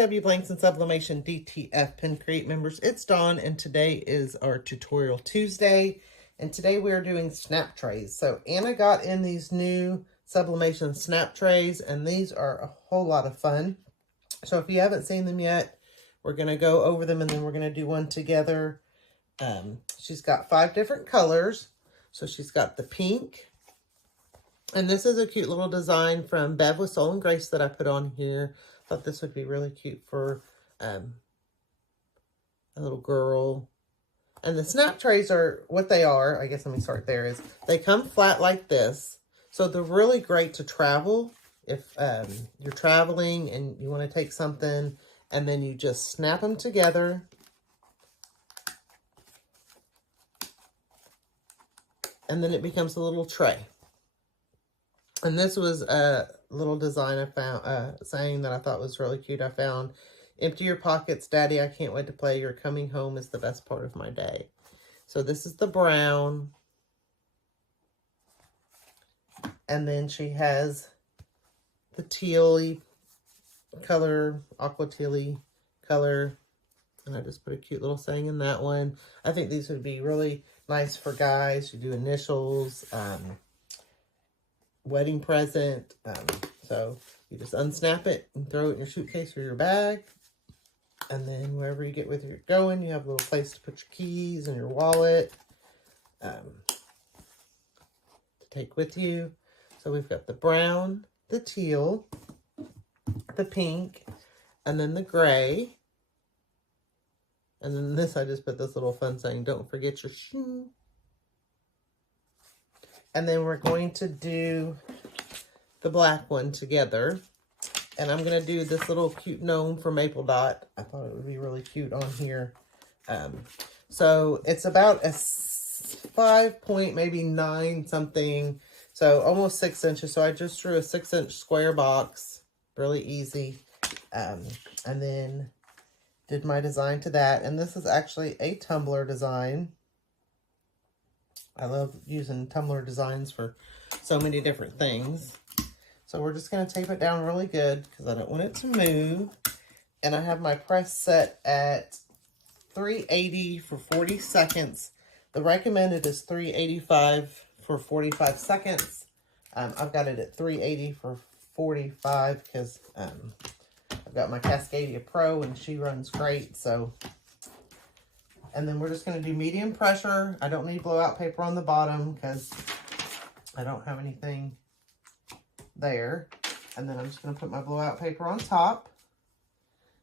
P&W Blanks and Sublimation DTF Pin Create members. It's Dawn, and today is our Tutorial Tuesday. And today we are doing snap trays. So Anna got in these new Sublimation snap trays, and these are a whole lot of fun. So if you haven't seen them yet, we're going to go over them, and then we're going to do one together. She's got 5 different colors. So she's got the pink. And this is a cute little design from Bev with Soul and Grace that I put on here. Thought this would be really cute for a little girl. And the snap trays are what they are. I guess let me start there. Is they come flat like this. So they're really great to travel. If you're traveling and you want to take something and then you just snap them together. And then it becomes a little tray. And this was a little design I found, saying that I thought was really cute. I found, empty your pockets, Daddy, I can't wait to play. You're coming home is the best part of my day. So this is the brown. And then she has the teal-y color, aqua teal-y color. And I just put a cute little saying in that one. I think these would be really nice for guys. You do initials, wedding present. So you just unsnap it and throw it in your suitcase or your bag. And then wherever you get with you're going, you have a little place to put your keys and your wallet to take with you. So we've got the brown, the teal, the pink, and then the gray. And then this, I just put this little fun saying, don't forget your shoe. And then we're going to do the black one together. And I'm going to do this little cute gnome for Maple Dot. I thought it would be really cute on here. So it's about a 5 point, maybe 9 something. So almost 6 inches. So I just drew a 6-inch square box. Really easy. And then did my design to that. And this is actually a tumbler design. I love using tumbler designs for so many different things. So we're just going to tape it down really good because I don't want it to move. And I have my press set at 380 for 40 seconds. The recommended is 385 for 45 seconds. I've got it at 380 for 45 because I've got my Cascadia Pro and she runs great. So, and then we're just going to do medium pressure. I don't need blowout paper on the bottom because I don't have anything there. And then I'm just going to put my blowout paper on top.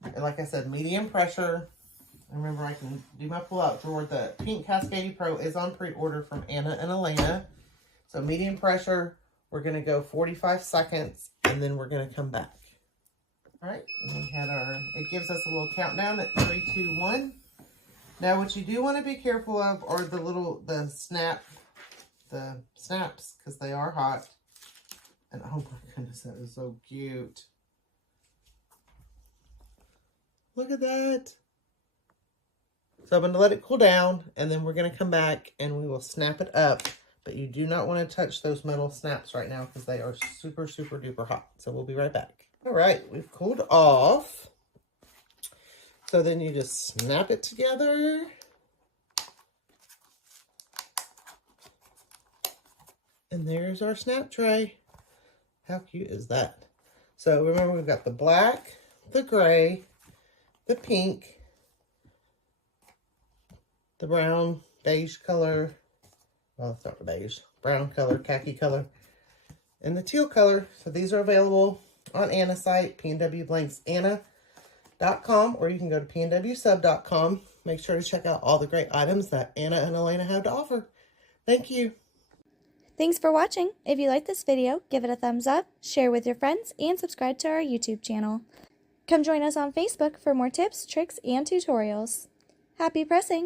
And like I said, medium pressure. Remember, I can do my pull-out drawer. The pink Cascadia Pro is on pre-order from Anna and Elena. So medium pressure, we're going to go 45 seconds, and then we're going to come back. All right, and we had it gives us a little countdown at 3, 2, 1. Now, what you do want to be careful of are the snaps, because they are hot. And oh my goodness, that is so cute. Look at that. So I'm going to let it cool down, and then we're going to come back and we will snap it up. But you do not want to touch those metal snaps right now because they are super, super duper hot. So we'll be right back. All right, we've cooled off. So then you just snap it together. And there's our snap tray. How cute is that? So remember, we've got the black, the gray, the pink, the brown, beige color. Well, it's not beige. Brown color, khaki color, and the teal color. So these are available on Anna's site, pnwblanksanna.com, or you can go to pnwsub.com. Make sure to check out all the great items that Anna and Elena have to offer. Thank you. Thanks for watching. If you like this video, give it a thumbs up, share with your friends, and subscribe to our YouTube channel. Come join us on Facebook for more tips, tricks, and tutorials. Happy pressing!